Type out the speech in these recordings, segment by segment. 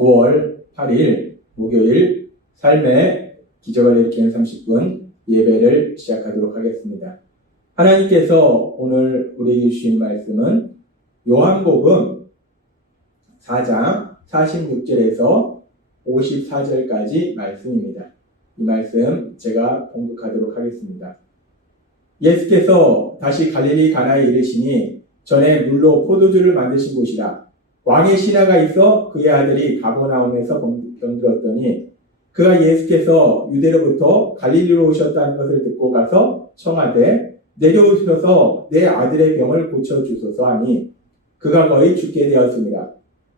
9월 8일 목요일 삶의 기적을 일으키는 30분 예배를 시작하도록 하겠습니다. 하나님께서 오늘 우리에게 주신 말씀은 요한복음 4장 46절에서 54절까지 말씀입니다. 이 말씀 제가 봉독하도록 하겠습니다. 예수께서 다시 갈릴리 가나에 이르시니 전에 물로 포도주를 만드신 곳이라. 왕의 신하가 있어 그의 아들이 가버나움에서 병들었더니 그가 예수께서 유대로부터 갈릴리로 오셨다는 것을 듣고 가서 청하되 내려오셔서 내 아들의 병을 고쳐주소서 하니 그가 거의 죽게 되었습니다.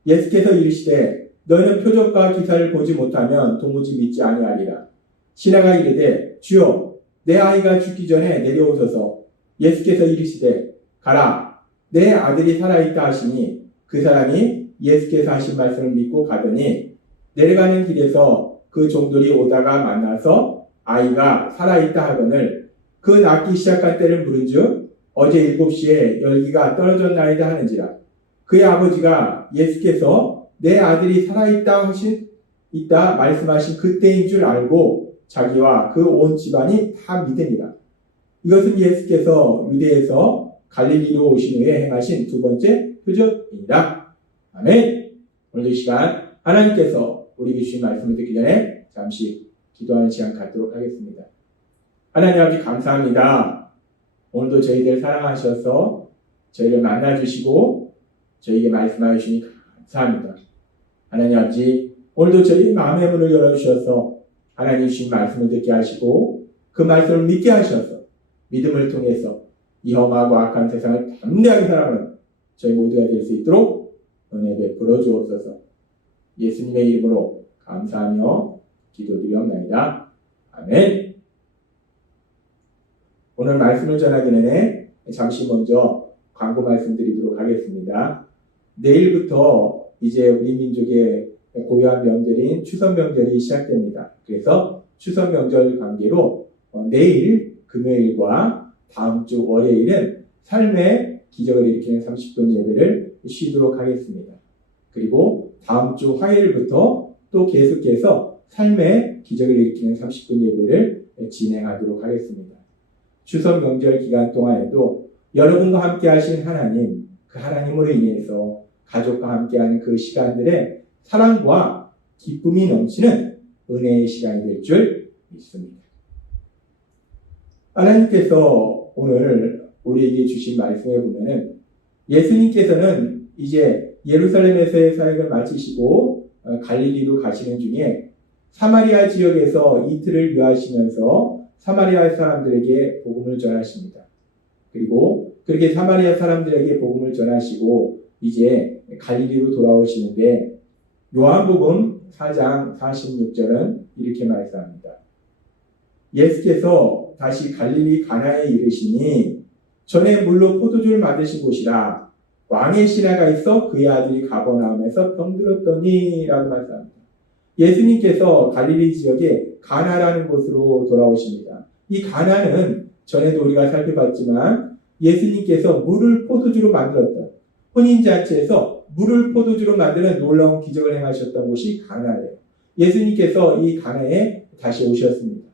예수께서 이르시되 너희는 표적과 기사를 보지 못하면 도무지 믿지 아니하리라. 신하가 이르되 주여 내 아이가 죽기 전에 내려오소서. 예수께서 이르시되 가라 내 아들이 살아있다 하시니 그 사람이 예수께서 하신 말씀을 믿고 가더니 내려가는 길에서 그 종들이 오다가 만나서 아이가 살아있다 하거늘 그 낫기 시작한 때를 물은즉 어제 7시에 열기가 떨어졌나이다 하는지라. 그의 아버지가 예수께서 내 아들이 살아있다 있다 말씀하신 그때인 줄 알고 자기와 그 온 집안이 다 믿으니라. 이것은 예수께서 유대에서 갈릴리로 오신 후에 행하신 두 번째 표적입니다. 아멘. 오늘도 이 시간 하나님께서 우리에게 주신 말씀을 듣기 전에 잠시 기도하는 시간 갖도록 하겠습니다. 하나님 아버지 감사합니다. 오늘도 저희들 사랑하셔서 저희를 만나주시고 저희에게 말씀하여 주시니 감사합니다. 하나님 아버지 오늘도 저희 마음의 문을 열어주셔서 하나님 주신 말씀을 듣게 하시고 그 말씀을 믿게 하셔서 믿음을 통해서 이 험하고 악한 세상을 담대하게 살아가는 저희 모두가 될 수 있도록 은혜 베풀어 주옵소서. 예수님의 이름으로 감사하며 기도드리옵나이다. 아멘. 오늘 말씀을 전하기 전에 잠시 먼저 광고 말씀드리도록 하겠습니다. 내일부터 이제 우리 민족의 고유한 명절인 추석 명절이 시작됩니다. 그래서 추석 명절 관계로 내일 금요일과 다음 주 월요일은 삶의 기적을 일으키는 30분 예배를 쉬도록 하겠습니다. 그리고 다음 주 화요일부터 또 계속해서 삶의 기적을 일으키는 30분 예배를 진행하도록 하겠습니다. 추석 명절 기간 동안에도 여러분과 함께 하신 하나님, 그 하나님으로 인해서 가족과 함께하는 그 시간들에 사랑과 기쁨이 넘치는 은혜의 시간이 될 줄 믿습니다. 하나님께서 오늘 우리에게 주신 말씀에 보면은 예수님께서는 이제 예루살렘에서의 사역을 마치시고 갈릴리로 가시는 중에 사마리아 지역에서 이틀을 유하시면서 사마리아 사람들에게 복음을 전하십니다. 그리고 그렇게 사마리아 사람들에게 복음을 전하시고 이제 갈릴리로 돌아오시는데 요한복음 4장 46절은 이렇게 말씀합니다. 예수께서 다시 갈릴리 가나에 이르시니 전에 물로 포도주를 만드신 곳이라. 왕의 신하가 있어 그의 아들이 가버나움에서 병들었더니 라고 말씀합니다. 예수님께서 갈릴리 지역의 가나라는 곳으로 돌아오십니다. 이 가나는 전에도 우리가 살펴봤지만 예수님께서 물을 포도주로 만들었던 혼인잔치에서 물을 포도주로 만드는 놀라운 기적을 행하셨던 곳이 가나예요. 예수님께서 이 가나에 다시 오셨습니다.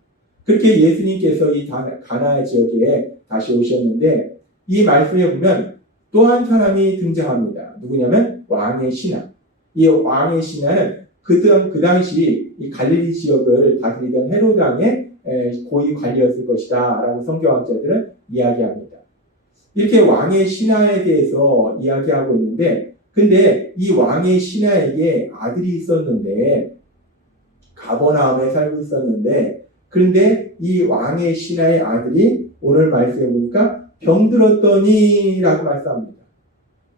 그렇게 예수님께서 이 가나 지역에 다시 오셨는데 이 말씀에 보면 또 한 사람이 등장합니다. 누구냐면 왕의 신하. 이 왕의 신하는 그 당시 이 갈릴리 지역을 다스리던 헤로드 왕의 고위 관리였을 것이다 라고 성경학자들은 이야기합니다. 이렇게 왕의 신하에 대해서 이야기하고 있는데 근데 이 왕의 신하에게 아들이 있었는데 가버나움에 살고 있었는데 그런데 이 왕의 신하의 아들이 오늘 말씀해 보니까 병들었더니 라고 말씀합니다.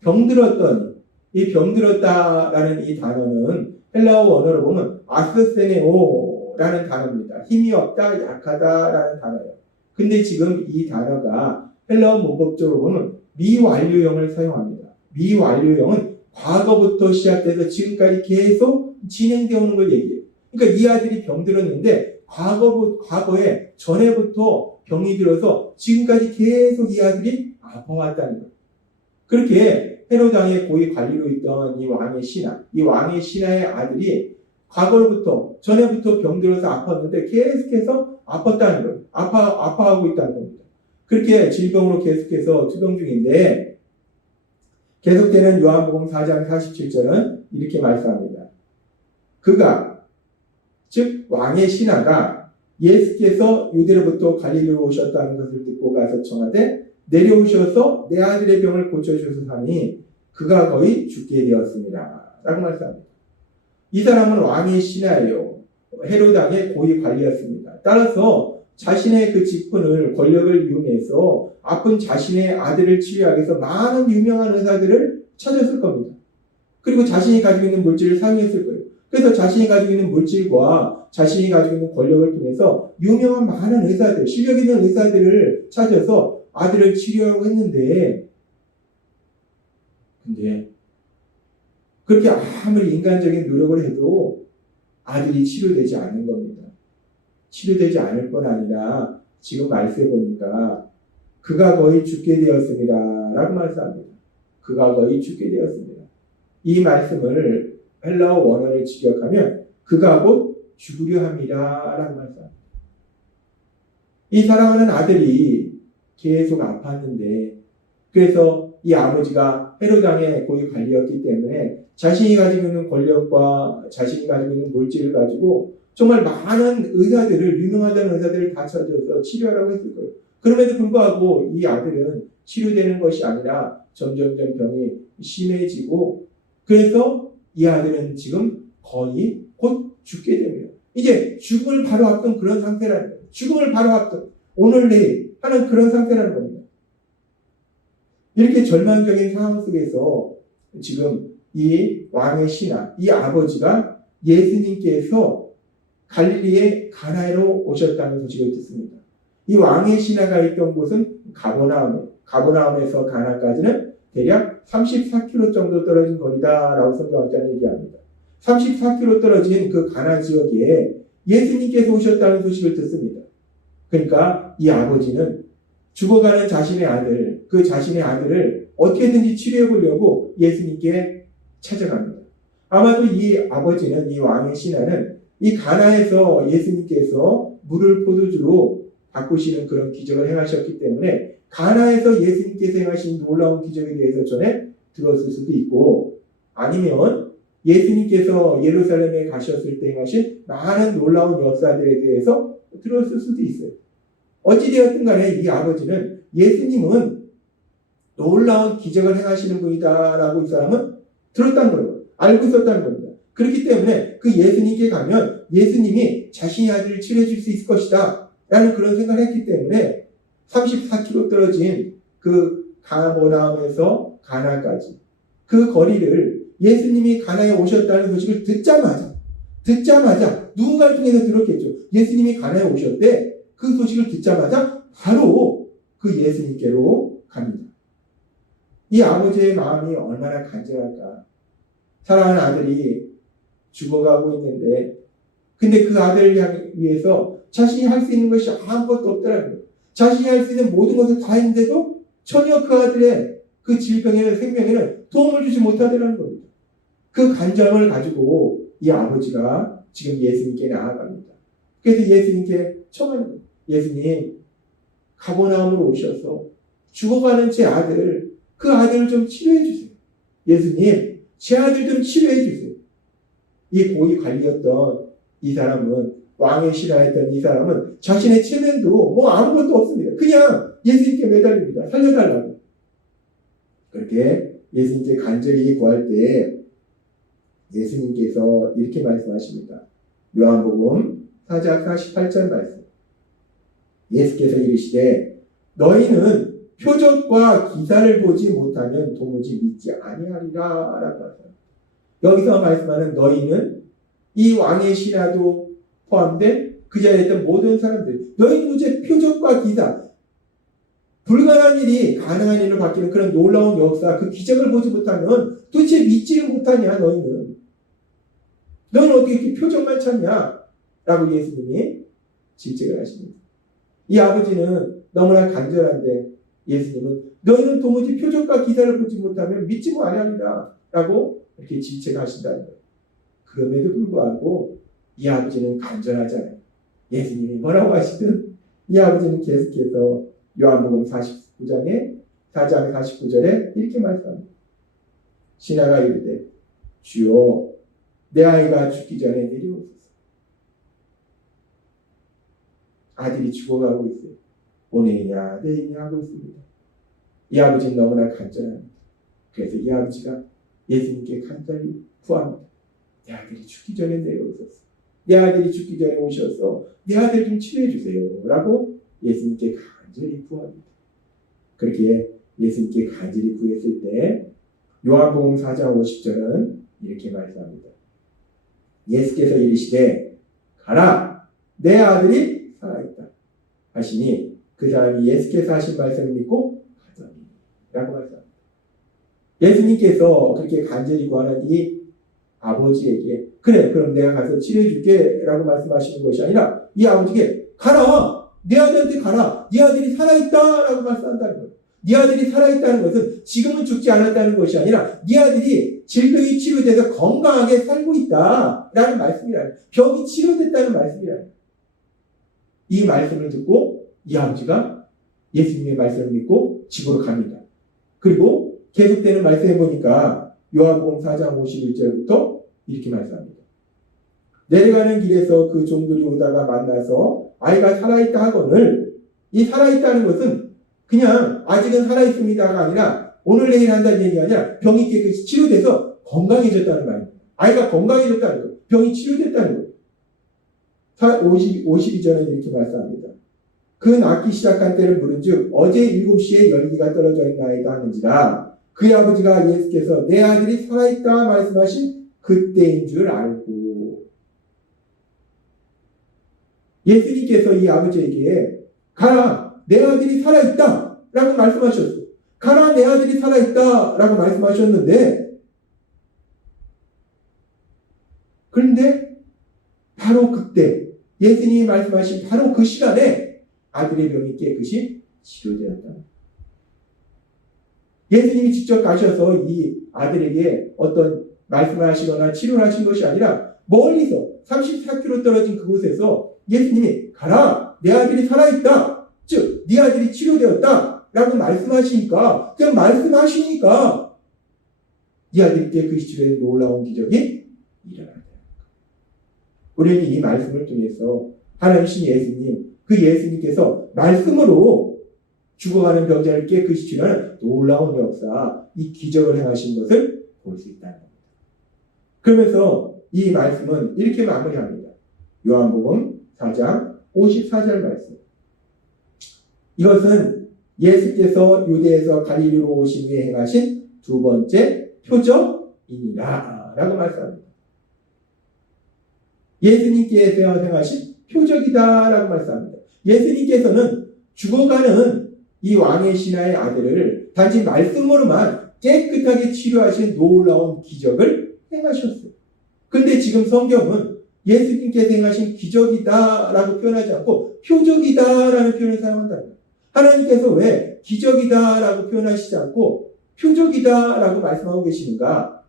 병들었더니 이 병들었다라는 이 단어는 헬라어 원어로 보면 아스세네오라는 단어입니다. 힘이 없다, 약하다라는 단어예요. 근데 지금 이 단어가 헬라어 문법적으로 보면 미완료형을 사용합니다. 미완료형은 과거부터 시작돼서 지금까지 계속 진행되어 오는 걸 얘기해요. 그러니까 이 아들이 병들었는데 과거에 전에부터 병이 들어서 지금까지 계속 이 아들이 아파왔다는 거예요. 그렇게 헤롯 왕의 고위 관리로 있던 이 왕의 신하, 이 왕의 신하의 아들이 과거부터, 전에부터 병들어서 아팠는데 계속해서 아팠다는 거예요. 아파하고 있다는 겁니다. 그렇게 질병으로 계속해서 투병 중인데, 계속되는 요한복음 4장 47절은 이렇게 말씀합니다. 그가, 즉 왕의 신하가 예수께서 유대로부터 갈릴리로 오셨다는 것을 듣고 가서 청하되 내려오셔서 내 아들의 병을 고쳐주소서 하니 그가 거의 죽게 되었습니다. 라고 말씀합니다. 이 사람은 왕의 신하예요. 헤롯 왕의 고위 관리였습니다. 따라서 자신의 그 직분을, 권력을 이용해서 아픈 자신의 아들을 치료하기 위해서 많은 유명한 의사들을 찾았을 겁니다. 그리고 자신이 가지고 있는 물질을 사용했을 거예요. 그래서 자신이 가지고 있는 물질과 자신이 가지고 있는 권력을 통해서 유명한 많은 의사들, 실력 있는 의사들을 찾아서 아들을 치료하고 했는데, 근데 그렇게 아무리 인간적인 노력을 해도 아들이 치료되지 않는 겁니다. 치료되지 않을 뿐 아니라 지금 말씀해 보니까 그가 거의 죽게 되었습니다. 라고 말씀합니다. 그가 거의 죽게 되었습니다. 이 말씀을 헬라어 원어를 직역하면 그가 곧 죽으려 합니다. 라고 말씀합니다. 이 사랑하는 아들이 계속 아팠는데, 그래서 이 아버지가 헤롯 왕의 고위 관리였기 때문에 자신이 가지고 있는 권력과 자신이 가지고 있는 물질을 가지고 정말 많은 의사들을, 유명하다는 의사들을 다 찾아서 치료하라고 했을 거예요. 그럼에도 불구하고 이 아들은 치료되는 것이 아니라 점점점 병이 심해지고, 그래서 이 아들은 지금 거의 곧 죽게 됩니다. 이제 죽음을 바로 앞둔 그런 상태라는 거예요. 죽음을 바로 앞둔, 오늘 내일 하는 그런 상태라는 겁니다. 이렇게 절망적인 상황 속에서 지금 이 왕의 신하, 이 아버지가 예수님께서 갈릴리의 가나에로 오셨다는 소식을 듣습니다. 이 왕의 신하가 있던 곳은 가버나움에서 가나까지는 대략 34km 정도 떨어진 거리다라고 성경학자는 얘기합니다. 34km 떨어진 그 가나 지역에 예수님께서 오셨다는 소식을 듣습니다. 그러니까 이 아버지는 죽어가는 자신의 아들, 그 자신의 아들을 어떻게든지 치료해 보려고 예수님께 찾아갑니다. 아마도 이 아버지는, 이 왕의 신하는 이 가나에서 예수님께서 물을 포도주로 바꾸시는 그런 기적을 행하셨기 때문에 가나에서 예수님께서 행하신 놀라운 기적에 대해서 전에 들었을 수도 있고, 아니면 예수님께서 예루살렘에 가셨을 때 행하신 많은 놀라운 역사들에 대해서 들었을 수도 있어요. 어찌되었든 간에 이 아버지는 예수님은 놀라운 기적을 행하시는 분이다라고 이 사람은 들었다는 거예요. 알고 있었다는 겁니다. 그렇기 때문에 그 예수님께 가면 예수님이 자신의 아들을 치료해 줄 수 있을 것이다 라는 그런 생각을 했기 때문에 34km 떨어진 그 가버나움에서 가나까지 그 거리를 예수님이 가나에 오셨다는 소식을 듣자마자 누군가를 통해서 들었겠죠. 예수님이 가나에 오셨대. 그 소식을 듣자마자 바로 그 예수님께로 갑니다. 이 아버지의 마음이 얼마나 간절할까. 사랑하는 아들이 죽어가고 있는데, 근데 그 아들을 위해서 자신이 할 수 있는 것이 아무것도 없더라고요. 자신이 할 수 있는 모든 것을 다 했는데도 전혀 그 아들의 그 질병에는, 생명에는 도움을 주지 못하더라는 겁니다. 그 간절함을 가지고 이 아버지가 지금 예수님께 나아갑니다. 그래서 예수님께 청하는 거예요. 예수님, 가버나움으로 오셔서 죽어가는 제 아들, 그 아들을 좀 치료해 주세요. 예수님, 제 아들 좀 치료해 주세요. 이 고위 관리였던 이 사람은, 왕의 신하였던 이 사람은 자신의 체면도 뭐 아무것도 없습니다. 그냥 예수님께 매달립니다. 살려달라고. 그렇게 예수님께 간절히 구할 때 예수님께서 이렇게 말씀하십니다. 요한복음 4장 48절 말씀. 예수께서 이르시되 너희는 표적과 기사를 보지 못하면 도무지 믿지 아니하리라 라고 하셨습니다. 여기서 말씀하는 너희는 이 왕의 신하도 포함된 그 자리에 있던 모든 사람들, 너희는 도대체 표적과 기사, 불가능한 일이 가능한 일로 바뀌는 그런 놀라운 역사, 그 기적을 보지 못하면 도대체 믿지를 못하냐. 너희는 어떻게 이렇게 표적만 찾냐 라고 예수님이 질책을 하십니다. 이 아버지는 너무나 간절한데 예수님은 너희는 도무지 표적과 기사를 보지 못하면 믿지 아니하리라 라고 이렇게 질책하신다는 거예요. 그럼에도 불구하고 이 아버지는 간절하잖아요. 예수님이 뭐라고 하시든 이 아버지는 계속해서 요한복음 49장에 4장 49절에 이렇게 말씀합니다. 신하가 이르되 주여 내 아이가 죽기 전에 내려오소서. 아들이 죽어가고 있어요. 오늘이냐 내일이냐 하고 있습니다. 이 아버지는 너무나 간절합니다. 그래서 이 아버지가 예수님께 간절히 구합니다. 내 아들이 죽기 전에 내려오소서. 내 아들이 죽기 전에 오셔서 내 아들 좀 치료해 주세요 라고 예수님께 간절히 구합니다. 그렇게 예수님께 간절히 구했을 때 요한복음 4장 50절은 이렇게 말씀합니다. 예수께서 이르시되 가라 내 아들이 살아있다 하시니 그 사람이 예수께서 하신 말씀을 믿고 가더니 라고 말씀합니다. 예수님께서 그렇게 간절히 구하는 이 아버지에게 그래 그럼 내가 가서 치료해 줄게 라고 말씀하시는 것이 아니라 이 아버지에게 가라 내 아들한테 가라 네 아들이 살아있다 라고 말씀한다는 거예요. 네 아들이 살아있다는 것은 지금은 죽지 않았다는 것이 아니라 네 아들이 질병이 치료돼서 건강하게 살고 있다 라는 말씀이라는 병이 치료됐다는 말씀이라는 이 말씀을 듣고 이 아버지가 예수님의 말씀을 믿고 집으로 갑니다. 그리고 계속되는 말씀해 보니까 요한복음 4장 51절부터 이렇게 말씀합니다. 내려가는 길에서 그 종들이 오다가 만나서 아이가 살아있다 하거늘 이 살아있다는 것은 그냥 아직은 살아있습니다가 아니라 오늘 내일 한다는 얘기가 아니라 병이 깨끗이 치료돼서 건강해졌다는 말입니다. 아이가 건강해졌다는 거예요. 병이 치료됐다는 거예요. 52절에 이렇게 말씀합니다. 그 낫기 시작한 때를 물은즉 어제 7시에 열기가 떨어져 있나이다 하는지라 그의 아버지가 예수께서 내 아들이 살아있다 말씀하신 그때인 줄 알고 예수님께서 이 아버지에게 가라 내 아들이 살아있다 라고 말씀하셨어요. 가라 내 아들이 살아있다 라고 말씀하셨는데 그런데 바로 그때 예수님이 말씀하신 바로 그 시간에 아들의 병이 깨끗이 치료되었다. 예수님이 직접 가셔서 이 아들에게 어떤 말씀을 하시거나 치료를 하신 것이 아니라 멀리서 34km 떨어진 그곳에서 예수님이 가라 내 아들이 살아있다 즉 네 아들이 치료되었다 라고 말씀하시니까 그냥 말씀하시니까 이 아들이 깨끗이 치료된 놀라운 기적이 일어났다. 우리는 이 말씀을 통해서 하나님이신 예수님 그 예수님께서 말씀으로 죽어가는 병자를 깨끗이 치료하는 놀라운 역사, 이 기적을 행하신 것을 볼 수 있다는 겁니다. 그러면서 이 말씀은 이렇게 마무리합니다. 요한복음 4장 54절 말씀. 이것은 예수께서 유대에서 갈릴리로 오신 후에 행하신 두 번째 표적이니라 라고 말씀합니다. 예수님께서 행하신 표적이다 라고 말씀합니다. 예수님께서는 죽어가는 이 왕의 신하의 아들을 단지 말씀으로만 깨끗하게 치료하신 놀라운 기적을 행하셨어요. 근데 지금 성경은 예수님께서 행하신 기적이다 라고 표현하지 않고 표적이다 라는 표현을 사용한다. 하나님께서 왜 기적이다 라고 표현하시지 않고 표적이다 라고 말씀하고 계시는가?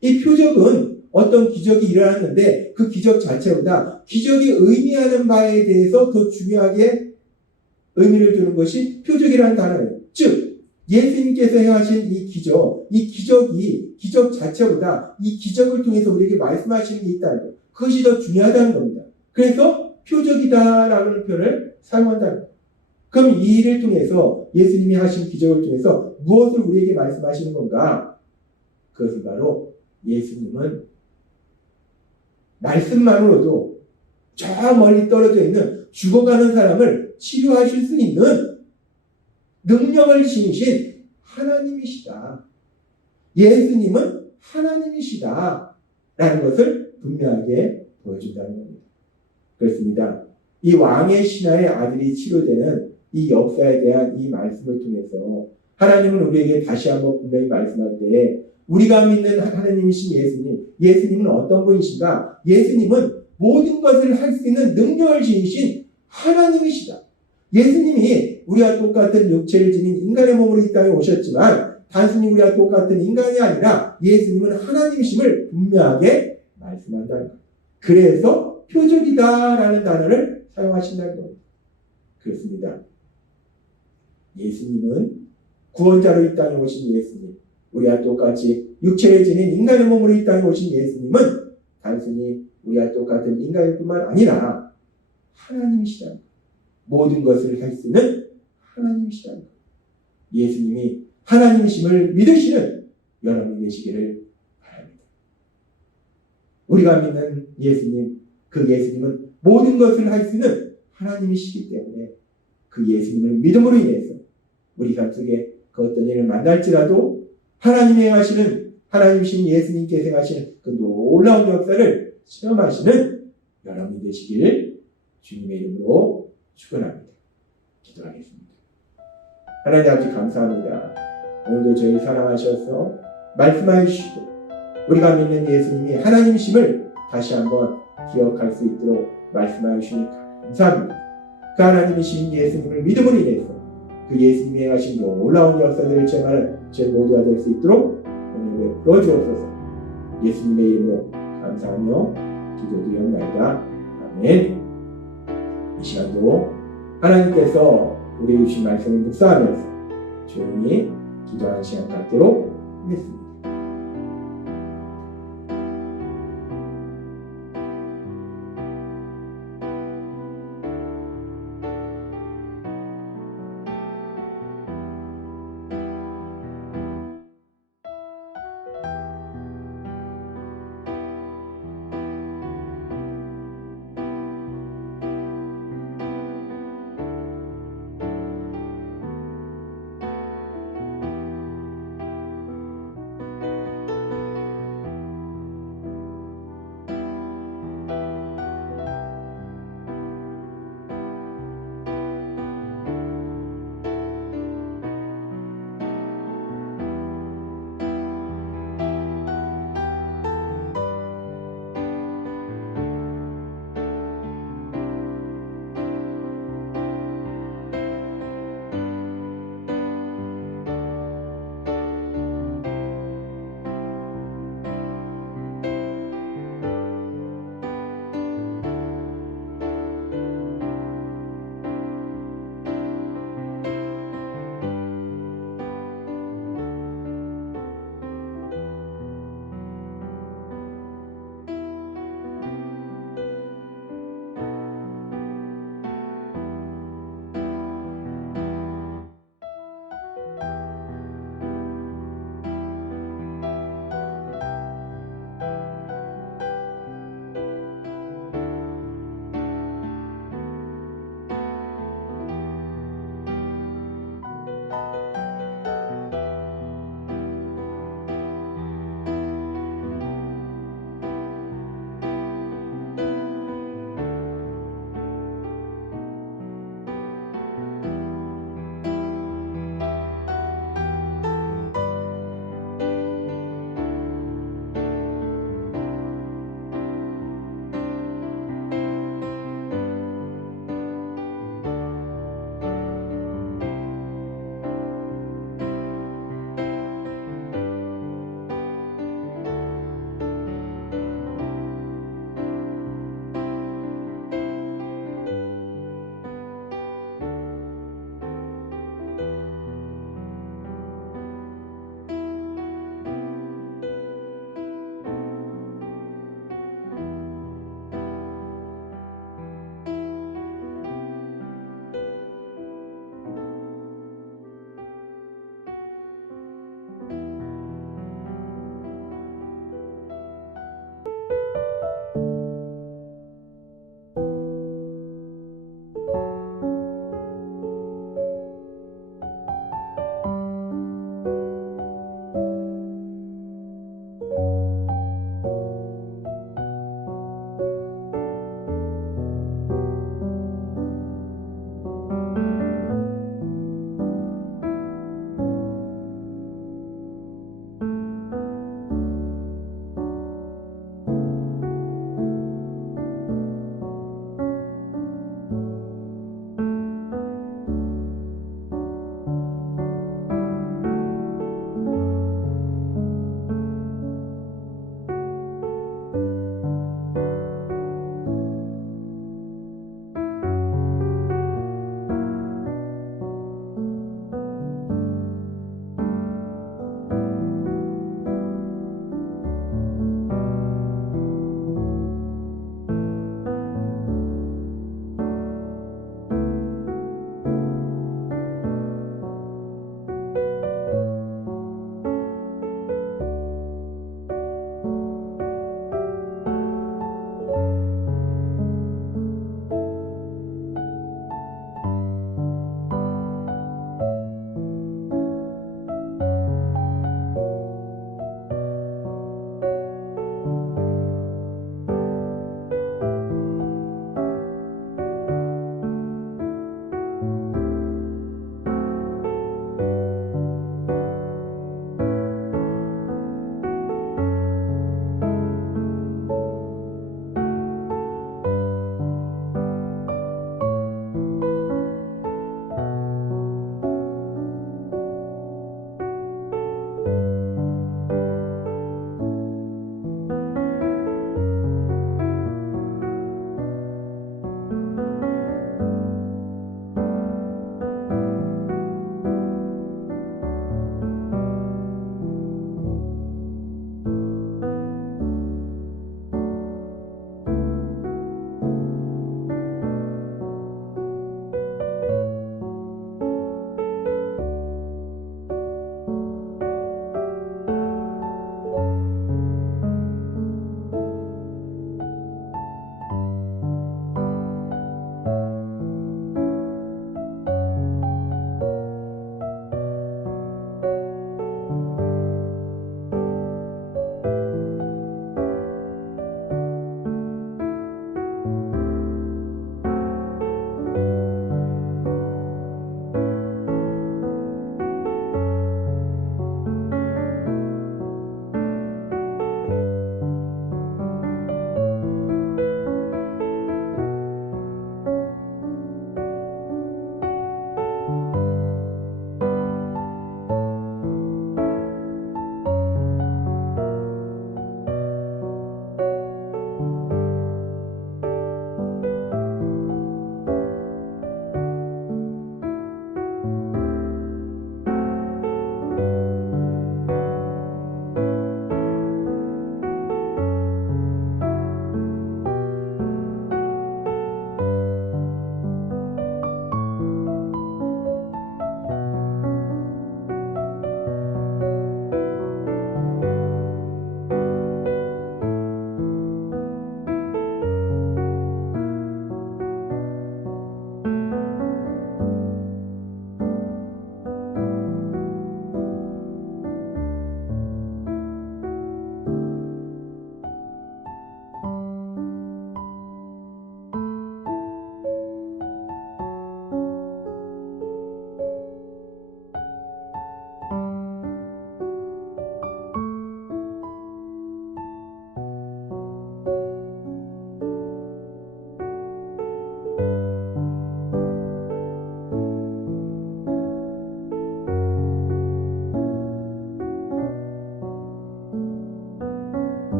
이 표적은 어떤 기적이 일어났는데 그 기적 자체보다 기적이 의미하는 바에 대해서 더 중요하게 의미를 두는 것이 표적이라는 단어예요. 즉 예수님께서 행하신 이 기적이 기적 자체보다 이 기적을 통해서 우리에게 말씀하시는 게 있다는 거예요. 그것이 더 중요하다는 겁니다. 그래서 표적이다라는 표현을 사용한다는 거예요. 그럼 이 일을 통해서 예수님이 하신 기적을 통해서 무엇을 우리에게 말씀하시는 건가? 그것은 바로 예수님은 말씀만으로도 저 멀리 떨어져 있는 죽어가는 사람을 치료하실 수 있는 능력을 지니신 하나님이시다. 예수님은 하나님이시다. 라는 것을 분명하게 보여준다는 겁니다. 그렇습니다. 이 왕의 신하의 아들이 치료되는 이 역사에 대한 이 말씀을 통해서 하나님은 우리에게 다시 한번 분명히 말씀할 때 우리가 믿는 하나님이신 예수님은 어떤 분이신가? 예수님은 모든 것을 할 수 있는 능력을 지니신 하나님이시다. 예수님이 우리와 똑같은 육체를 지닌 인간의 몸으로 이 땅에 오셨지만 단순히 우리와 똑같은 인간이 아니라 예수님은 하나님이심을 분명하게 말씀한다는 것. 그래서 표적이다라는 단어를 사용하신다는 겁니다. 그렇습니다. 예수님은 구원자로 이 땅에 오신 예수님, 우리와 똑같이 육체를 지닌 인간의 몸으로 이 땅에 오신 예수님은 단순히 우리와 똑같은 인간일 뿐만 아니라 하나님이시다는 것. 모든 것을 할 수 있는 하나님이시다는 것. 예수님이 하나님이심을 믿으시는 여러분이 되시기를 바랍니다. 우리가 믿는 예수님, 그 예수님은 모든 것을 할 수 있는 하나님이시기 때문에 그 예수님을 믿음으로 인해서 우리 삶 속에 그 어떤 일을 만날지라도 하나님이 행하시는 하나님이신 예수님께서 행하시는 그 놀라운 역사를 체험하시는 여러분이 되시기를 주님의 이름으로 축원합니다. 기도하겠습니다. 하나님 아버지 감사합니다. 오늘도 저희를 사랑하셔서 말씀하여 주시고 우리가 믿는 예수님이 하나님이심을 다시 한번 기억할 수 있도록 말씀하여 주시니 감사합니다. 그 하나님이신 예수님을 믿음으로 인해서 그 예수님이 행하신 놀라운 역사들을 체험하는 저희 모두가 될 수 있도록 은혜를 부어주옵소서. 예수님의 이름으로 감사하며 기도드리옵나이다. 아멘. 이 시간도 하나님께서 우리에게 주신 말씀을 묵상하면서 조용히 기도하는 시간 갖도록 하겠습니다.